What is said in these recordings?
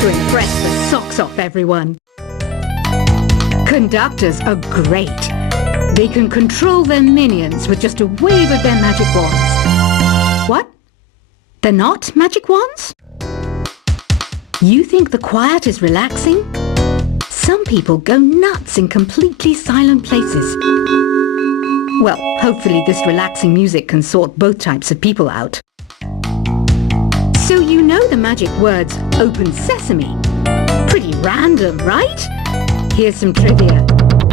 to impress the socks off everyone. Conductors are great. They can control their minions with just a wave of their magic wands. What? They're not magic wands? You think the quiet is relaxing? Some people go nuts in completely silent places. Well, hopefully this relaxing music can sort both types of people out. So you know the magic words "open sesame." Pretty random, right? Here's some trivia.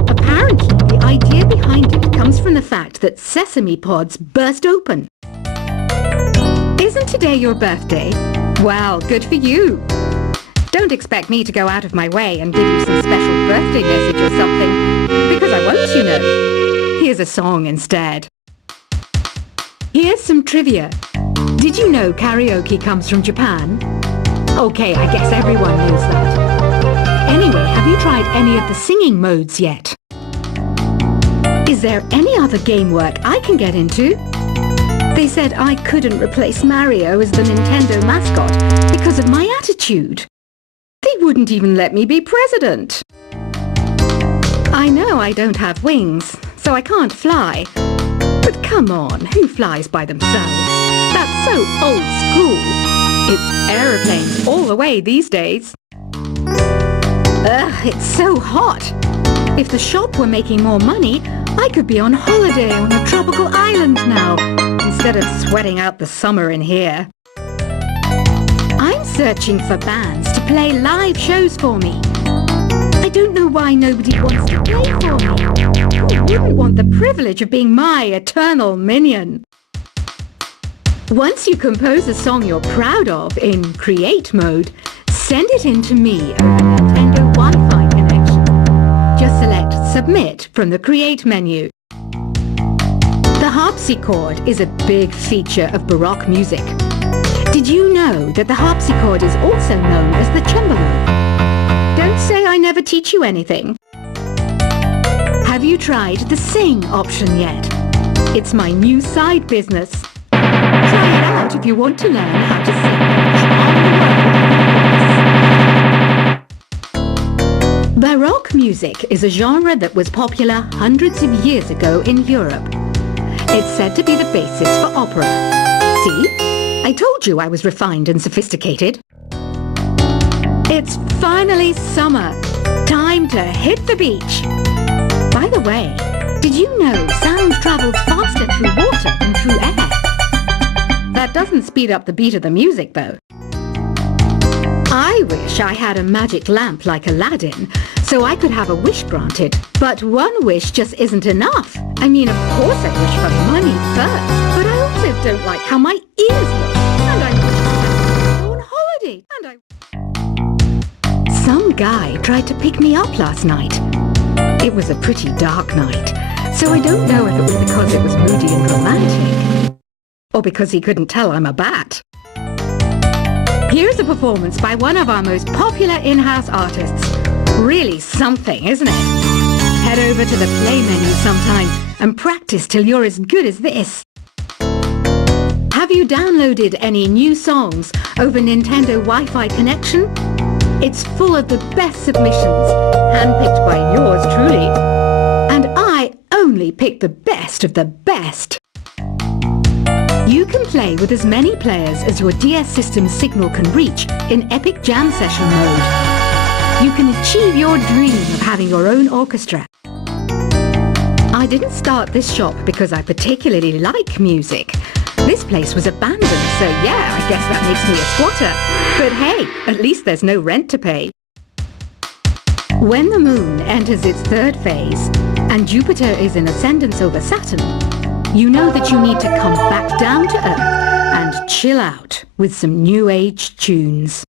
Apparently, the idea behind it comes from the fact that sesame pods burst open. Isn't today your birthday? Well, good for you. Don't expect me to go out of my way and give you some special birthday message or something, because I won't, you know. Here's a song instead. Here's some trivia. Did you know karaoke comes from Japan? Okay, I guess everyone knows that. Anyway, have you tried any of the singing modes yet? Is there any other game work I can get into? They said I couldn't replace Mario as the Nintendo mascot because of my attitude. They wouldn't even let me be president. I know I don't have wings, so I can't fly. But come on, who flies by themselves? That's so old school. It's aeroplanes all the way these days. Ugh, it's so hot. If the shop were making more money, I could be on holiday on a tropical island now, instead of sweating out the summer in here. I'm searching for bands to play live shows for me. I don't know why nobody wants to play for me. Who wouldn't want the privilege of being my eternal minion? Once you compose a song you're proud of in create mode, send it in to me over Nintendo Wi-Fi connection. Just select Submit from the Create menu. The harpsichord is a big feature of Baroque music. Did you know that the harpsichord is also known as the cembalo? Don't say I never teach you anything. Have you tried the Sing option yet? It's my new side business. Try it out if you want to learn how to sing Charm the World. Baroque music is a genre that was popular hundreds of years ago in Europe. It's said to be the basis for opera. See? I told you I was refined and sophisticated. It's finally summer. Time to hit the beach. By the way, did you know sound travels faster through water than through air? That doesn't speed up the beat of the music, though. I wish I had a magic lamp like Aladdin, so I could have a wish granted. But one wish just isn't enough. I mean, of course I wish for money first, but I also don't like how my ears look. And I wish I could go on holiday. Some guy tried to pick me up last night. It was a pretty dark night, so I don't know if it was because it was moody and romantic, or because he couldn't tell I'm a bat. Here's a performance by one of our most popular in-house artists. Really something, isn't it? Head over to the play menu sometime and practice till you're as good as this. Have you downloaded any new songs over Nintendo Wi-Fi connection? It's full of the best submissions, handpicked by yours truly. And I only pick the best of the best. You can play with as many players as your DS system's signal can reach in Epic Jam Session mode. You can achieve your dream of having your own orchestra. I didn't start this shop because I particularly like music. This place was abandoned, so yeah, I guess that makes me a squatter. But hey, at least there's no rent to pay. When the moon enters its third phase, and Jupiter is in ascendance over Saturn, you know that you need to come back down to Earth and chill out with some new age tunes.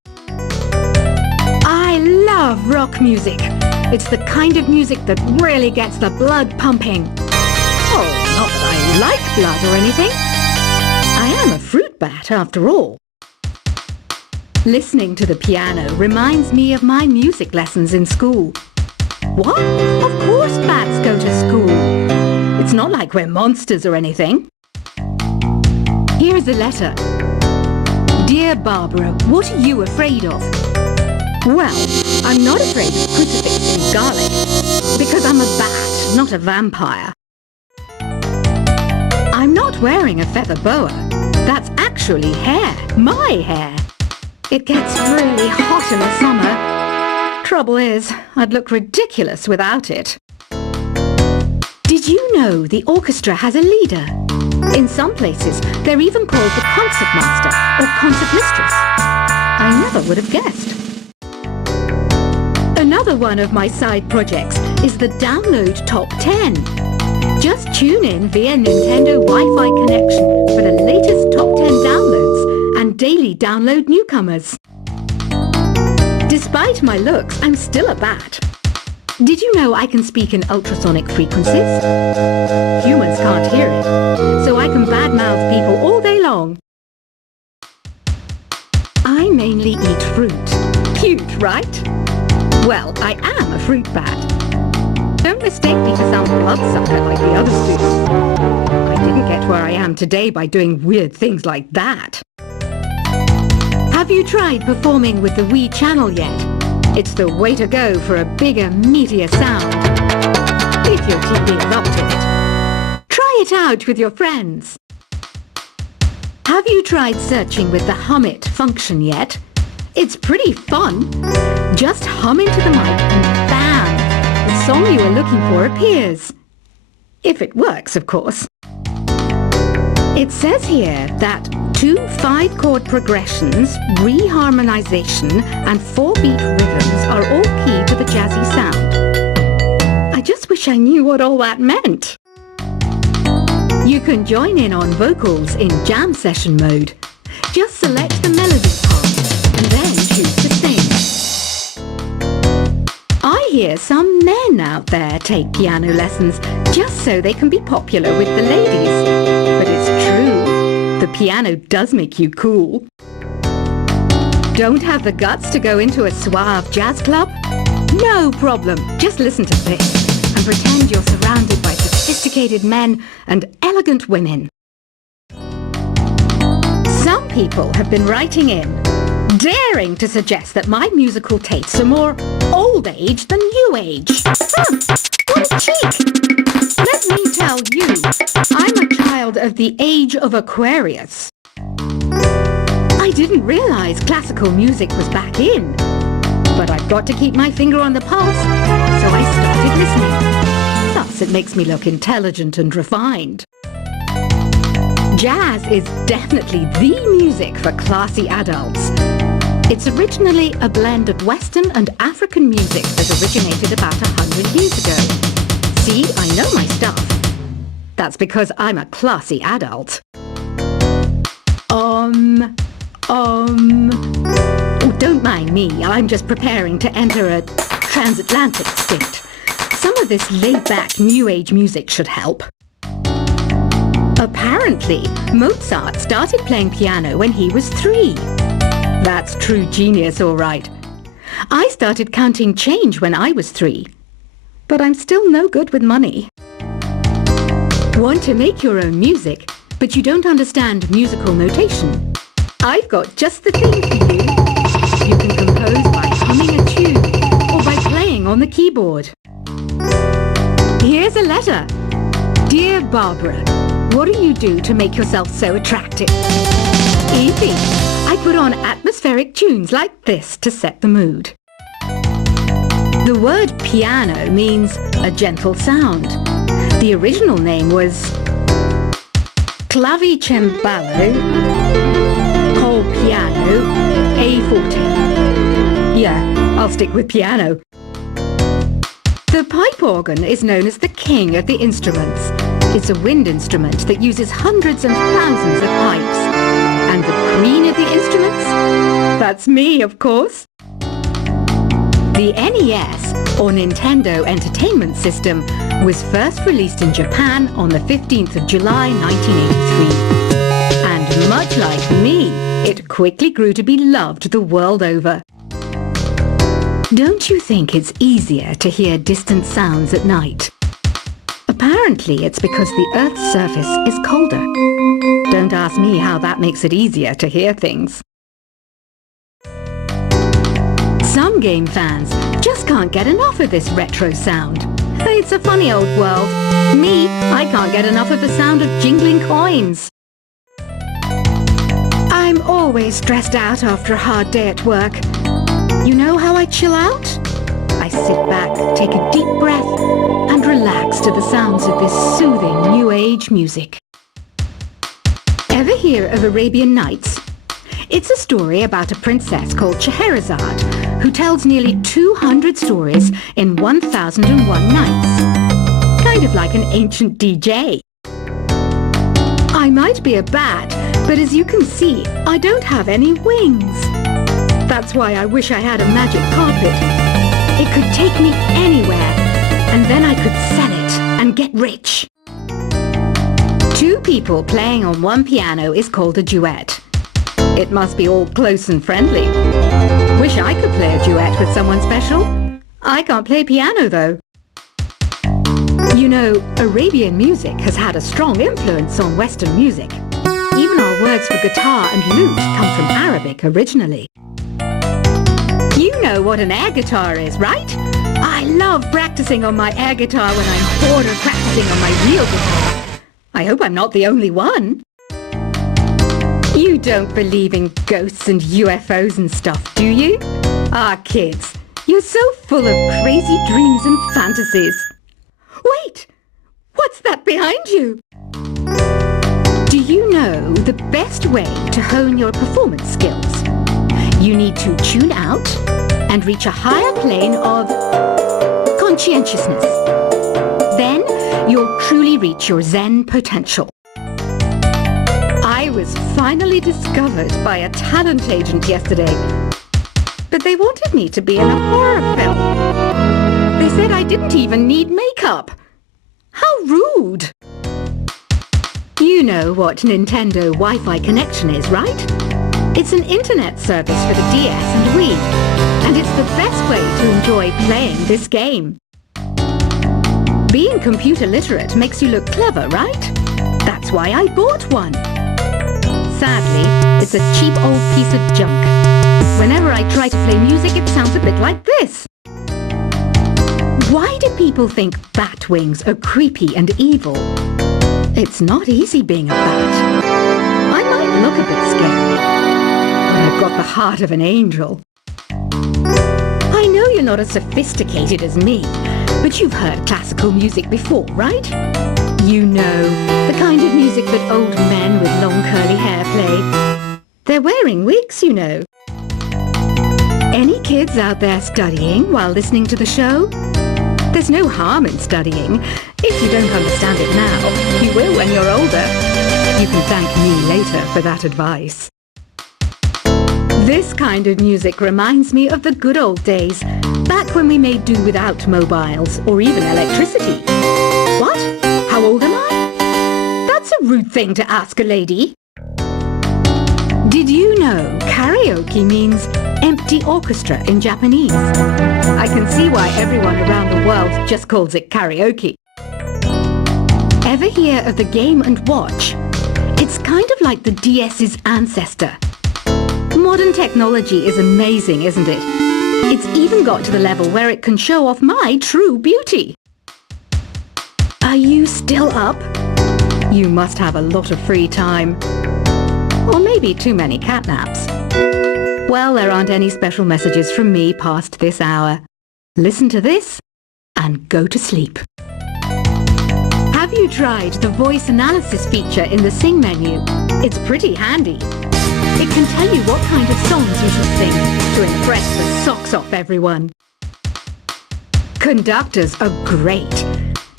I love rock music. It's the kind of music that really gets the blood pumping. Oh, not that I like blood or anything. I am a fruit bat after all. Listening to the piano reminds me of my music lessons in school. What? Of course bats go to school. It's not like we're monsters or anything. Here's a letter. Dear Barbara, what are you afraid of? Well, I'm not afraid of crucifix and garlic, because I'm a bat, not a vampire. I'm not wearing a feather boa. That's actually hair, my hair. It gets really hot in the summer. Trouble is, I'd look ridiculous without it. Did you know the orchestra has a leader? In some places, they're even called the concertmaster or concertmistress. I never would have guessed. Another one of my side projects is the Download Top 10. Just tune in via Nintendo Wi-Fi connection for the latest top 10 downloads and daily download newcomers. Despite my looks, I'm still a bat. Did you know I can speak in ultrasonic frequencies? Humans can't hear it, so I can badmouth people all day long. I mainly eat fruit. Cute, right? Well, I am a fruit bat. Don't mistake me for some bloodsucker like the others do. I didn't get where I am today by doing weird things like that. Have you tried performing with the Wii channel yet? It's the way to go for a bigger, meatier sound. If your TV is up to it. Try it out with your friends. Have you tried searching with the Hum It function yet? It's pretty fun. Just hum into the mic and bam! The song you are looking for appears. If it works, of course. It says here that 2 5-chord progressions, reharmonization, and 4-beat rhythms are all key to the jazzy sound. I just wish I knew what all that meant. You can join in on vocals in jam session mode. Just select the melody part and then choose to sing. I hear some men out there take piano lessons just so they can be popular with the ladies. But it's true, the piano does make you cool. Don't have the guts to go into a suave jazz club? No problem, just listen to this and pretend you're surrounded by sophisticated men and elegant women. Some people have been writing in, daring to suggest that my musical tastes are more old age than new age. What a cheek! Let me tell you, I'm a child of the age of Aquarius. I didn't realize classical music was back in, but I've got to keep my finger on the pulse, so I started listening. Thus, it makes me look intelligent and refined. Jazz is definitely the music for classy adults. It's originally a blend of Western and African music that originated about 100 years ago. See, I know my stuff. That's because I'm a classy adult. Oh, don't mind me. I'm just preparing to enter a transatlantic state. Some of this laid-back New Age music should help. Apparently, Mozart started playing piano when he was 3. That's true genius, all right. I started counting change when I was 3. But I'm still no good with money. Want to make your own music, but you don't understand musical notation? I've got just the thing for you. You can compose by humming a tune or by playing on the keyboard. Here's a letter. Dear Barbara, what do you do to make yourself so attractive? Easy. I put on atmospheric tunes like this to set the mood. The word piano means a gentle sound. The original name was clavicembalo col piano A forte. Yeah, I'll stick with piano. The pipe organ is known as the king of the instruments. It's a wind instrument that uses hundreds and thousands of pipes. And the queen of the instruments? That's me, of course. The NES, or Nintendo Entertainment System, was first released in Japan on the 15th of July 1983. And much like me, it quickly grew to be loved the world over. Don't you think it's easier to hear distant sounds at night? Apparently it's because the Earth's surface is colder. Don't ask me how that makes it easier to hear things. Some some game fans just can't get enough of this retro sound. It's a funny old world. Me, I can't get enough of the sound of jingling coins. I'm always stressed out after a hard day at work. You know how I chill out? I sit back, take a deep breath, and relax to the sounds of this soothing new age music. Ever hear of Arabian Nights? It's a story about a princess called Scheherazade, who tells nearly 200 stories in 1001 nights. Kind of like an ancient DJ. I might be a bat, but as you can see, I don't have any wings. That's why I wish I had a magic carpet. It could take me anywhere, and then I could sell it and get rich. Two people playing on one piano is called a duet. It must be all close and friendly. Wish I could play a duet with someone special. I can't play piano though. You know, Arabian music has had a strong influence on Western music. Even our words for guitar and lute come from Arabic originally. You know what an air guitar is, right? I love practicing on my air guitar when I'm bored of practicing on my real guitar. I hope I'm not the only one. You don't believe in ghosts and UFOs and stuff, do you? Ah, kids, you're so full of crazy dreams and fantasies. Wait! What's that behind you? Do you know the best way to hone your performance skills? You need to tune out and reach a higher plane of conscientiousness. Then you'll truly reach your Zen potential. I was finally discovered by a talent agent yesterday, but they wanted me to be in a horror film. They said I didn't even need makeup. How rude! You know what Nintendo Wi-Fi connection is, right? It's an internet service for the DS and Wii, and it's the best way to enjoy playing this game. Being computer literate makes you look clever, right? That's why I bought one. Sadly, it's a cheap old piece of junk. Whenever I try to play music, it sounds a bit like this. Why do people think bat wings are creepy and evil? It's not easy being a bat. I might look a bit scary, but I've got the heart of an angel. I know you're not as sophisticated as me, but you've heard classical music before, right? You know, the kind of music that old men with long curly hair play. They're wearing wigs, you know. Any kids out there studying while listening to the show? There's no harm in studying. If you don't understand it now, you will when you're older. You can thank me later for that advice. This kind of music reminds me of the good old days, back when we made do without mobiles or even electricity. What? How old am I? That's a rude thing to ask a lady. Did you know karaoke means empty orchestra in Japanese? I can see why everyone around the world just calls it karaoke. Ever hear of the Game & Watch? It's kind of like the DS's ancestor. Modern technology is amazing, isn't it? It's even got to the level where it can show off my true beauty. Are you still up? You must have a lot of free time. Or maybe too many catnaps. Well, there aren't any special messages from me past this hour. Listen to this and go to sleep. Have you tried the voice analysis feature in the Sing menu? It's pretty handy. It can tell you what kind of songs you should sing to impress the socks off everyone. Conductors are great.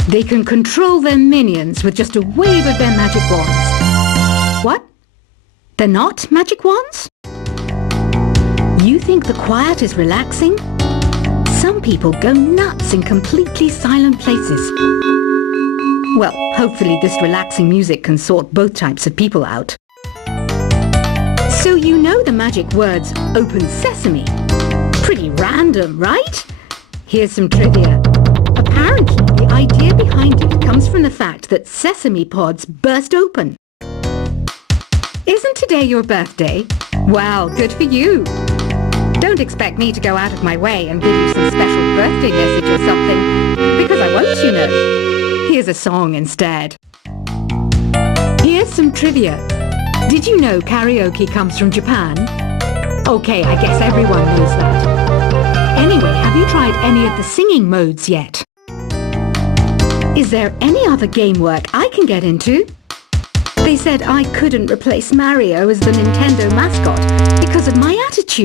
They can control their minions with just a wave of their magic wands. What? They're not magic wands? You think the quiet is relaxing? Some people go nuts in completely silent places. Well, hopefully this relaxing music can sort both types of people out. So you know the magic words open sesame. Pretty random, right? Here's some trivia. Apparently, the idea behind it comes from the fact that sesame pods burst open. Isn't today your birthday? Wow, good for you. Don't expect me to go out of my way and give you some special birthday message or something, because I won't, you know. Here's a song instead. Here's some trivia. Did you know karaoke comes from Japan? Okay, I guess everyone knows that. Anyway, have you tried any of the singing modes yet? Is there any other game work I can get into? They said I couldn't replace Mario as the Nintendo mascot because of my attitude.